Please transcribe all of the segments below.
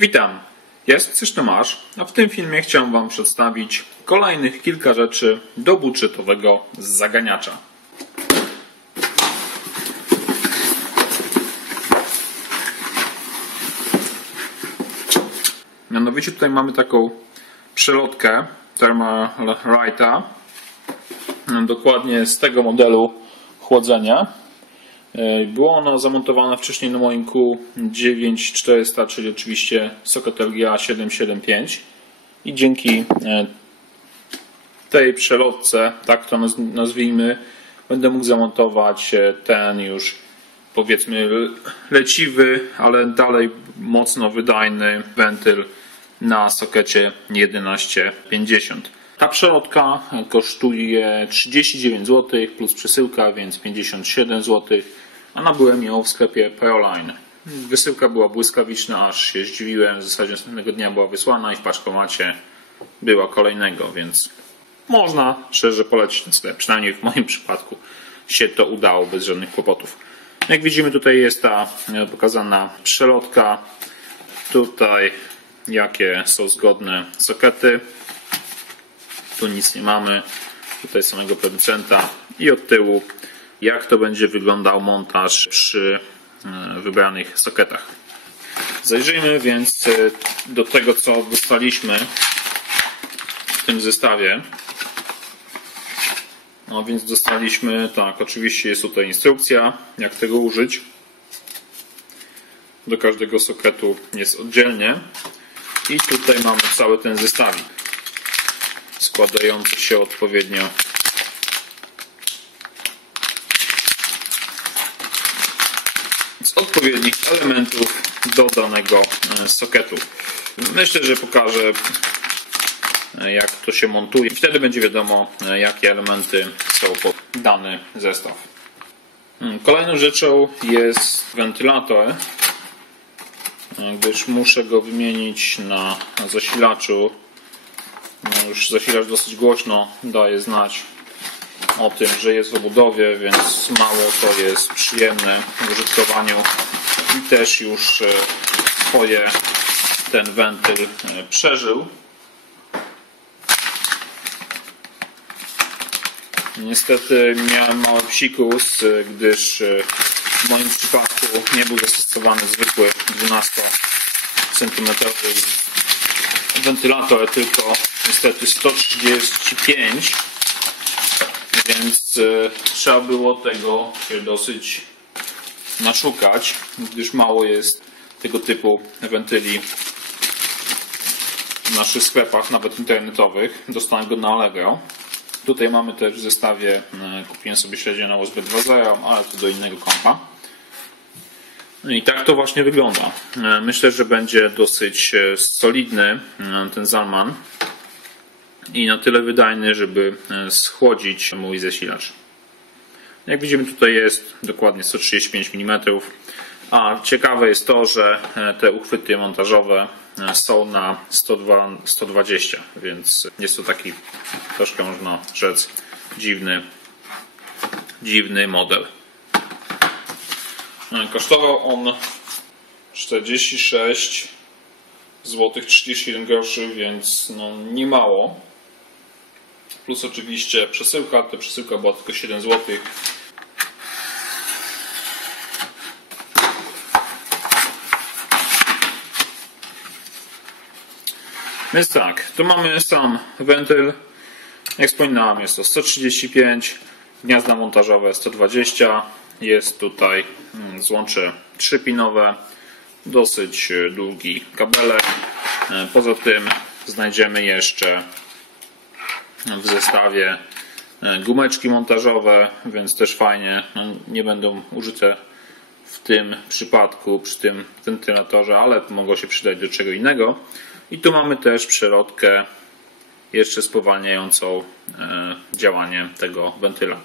Witam, jest Coś Tomasz, a w tym filmie chciałem Wam przedstawić kolejnych kilka rzeczy do budżetowego zaganiacza. Mianowicie tutaj mamy taką przelotkę Thermalrighta, dokładnie z tego modelu chłodzenia. Było ono zamontowane wcześniej na moim Q9400, czyli oczywiście socket LGA 775 i dzięki e, tej przelotce, tak to nazwijmy, będę mógł zamontować e, ten już powiedzmy leciwy, ale dalej mocno wydajny wentyl na sokecie 1150. Ta przelotka kosztuje 39 zł plus przesyłka, więc 57 zł, a nabyłem ją w sklepie Proline. Wysyłka była błyskawiczna, aż się zdziwiłem. W zasadzie następnego dnia była wysłana i w paczkomacie była kolejnego, więc można szczerze polecić ten sklep. Przynajmniej w moim przypadku się to udało bez żadnych kłopotów. Jak widzimy tutaj jest ta pokazana przelotka. Tutaj jakie są zgodne sokety. Tu nic nie mamy. Tutaj samego producenta i od tyłu jak to będzie wyglądał montaż przy e, wybranych soketach. Zajrzyjmy więc e, do tego, co dostaliśmy w tym zestawie. No więc dostaliśmy, tak, oczywiście jest tutaj instrukcja, jak tego użyć. Do każdego soketu jest oddzielnie. I tutaj mamy cały ten zestawik składający się odpowiednio z odpowiednich elementów do danego e, soketu. Myślę, że pokażę e, jak to się montuje. Wtedy będzie wiadomo, e, jakie elementy są pod dany zestaw. Hmm, kolejną rzeczą jest wentylator, gdyż muszę go wymienić na zasilaczu no już zasilacz dosyć głośno daje znać o tym, że jest w obudowie, więc mało to jest przyjemne w użytkowaniu i też już e, swoje ten wentyl e, przeżył. Niestety miałem mały psikus, e, gdyż w moim przypadku nie był zastosowany zwykły 12 cm wentylator, tylko niestety 135 więc e, trzeba było tego się dosyć naszukać, gdyż mało jest tego typu wentyli w naszych sklepach, nawet internetowych. Dostałem go na Allegro. Tutaj mamy też w zestawie, e, kupiłem sobie śledzie na USB 2.0, ale to do innego kompa. No I tak to właśnie wygląda. E, myślę, że będzie dosyć solidny ten Zalman i na tyle wydajny, żeby e, schłodzić mój zasilacz. Jak widzimy tutaj jest dokładnie 135 mm. A ciekawe jest to, że e, te uchwyty montażowe e, są na 102, 120, więc jest to taki troszkę można rzec dziwny, dziwny model. Kosztował on 46 zł 31 groszy, więc no nie mało plus oczywiście przesyłka. Ta przesyłka była tylko 7 zł. Więc tak, tu mamy sam wentyl. Jak wspominałem, jest to 135, gniazda montażowe 120. Jest tutaj mm, złącze 3-pinowe, dosyć długi kabelek. E, poza tym znajdziemy jeszcze w zestawie e, gumeczki montażowe, więc też fajnie. No, nie będą użyte w tym przypadku przy tym wentylatorze, ale mogą się przydać do czego innego. I tu mamy też przelotkę jeszcze spowalniającą e, działanie tego wentyla.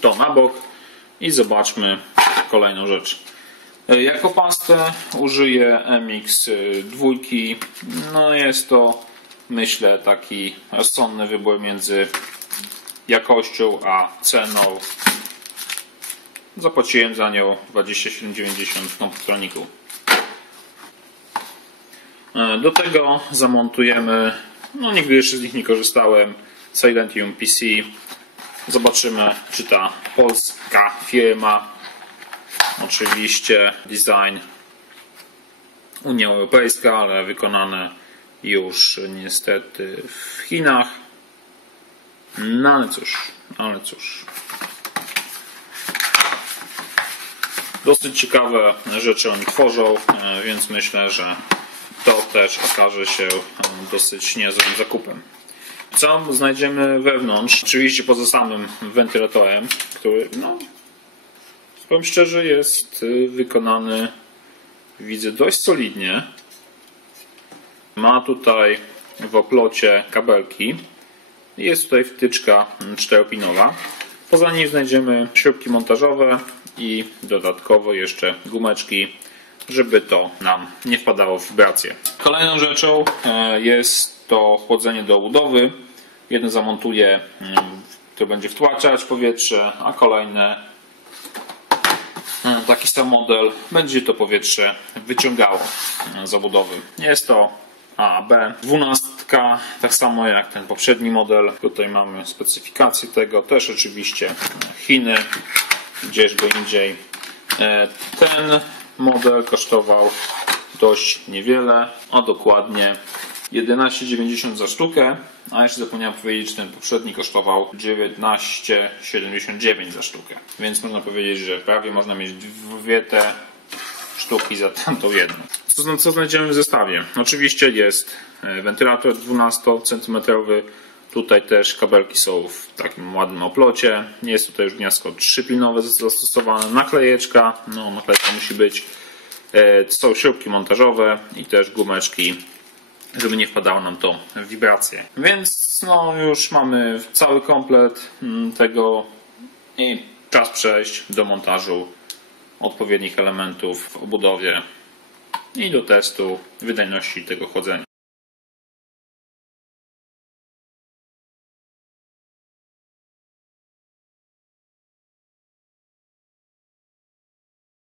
To na bok i zobaczmy kolejną rzecz. E, jako pastę użyję MX2. No jest to myślę taki rozsądny wybór między jakością a ceną. Zapłaciłem za nią 27,90 w komputroniku. E, Do tego zamontujemy, no nigdy jeszcze z nich nie korzystałem, Silentium PC. Zobaczymy, czy ta polska firma, oczywiście design Unia Europejska, ale wykonane już niestety w Chinach. No ale cóż, ale cóż. Dosyć ciekawe rzeczy oni tworzą, e, więc myślę, że to też okaże się e, dosyć niezłym zakupem. Co znajdziemy wewnątrz? Oczywiście poza samym wentylatorem, który, no, powiem szczerze, jest y, wykonany, widzę, dość solidnie. Ma tutaj w oplocie kabelki. Jest tutaj wtyczka czteropinowa. Poza nim znajdziemy śrubki montażowe i dodatkowo jeszcze gumeczki, żeby to nam nie wpadało w wibrację. Kolejną rzeczą e, jest to chłodzenie do obudowy. Jedno zamontuję, mm, to będzie wtłaczać powietrze, a kolejne taki sam model będzie to powietrze wyciągało z obudowy. Jest to A, B, 12, tak samo jak ten poprzedni model. Tutaj mamy specyfikację tego, też oczywiście Chiny, gdzieżby indziej. E, Ten model kosztował dość niewiele, a dokładnie 11,90 za sztukę, a jeszcze zapomniałem powiedzieć, że ten poprzedni kosztował 19,79 za sztukę. Więc można powiedzieć, że prawie można mieć dwie te sztuki za tamtą jedną. Co, co znajdziemy w zestawie? Oczywiście jest e, wentylator 12 cm. Tutaj też kabelki są w takim ładnym oplocie. Jest tutaj już gniazdko trzypinowe zastosowane. Naklejeczka, no naklejka musi być. E, Są śrubki montażowe i też gumeczki żeby nie wpadało nam to w wibracje. Więc no już mamy cały komplet mm, tego i czas przejść do montażu odpowiednich elementów w obudowie i do testu wydajności tego chłodzenia.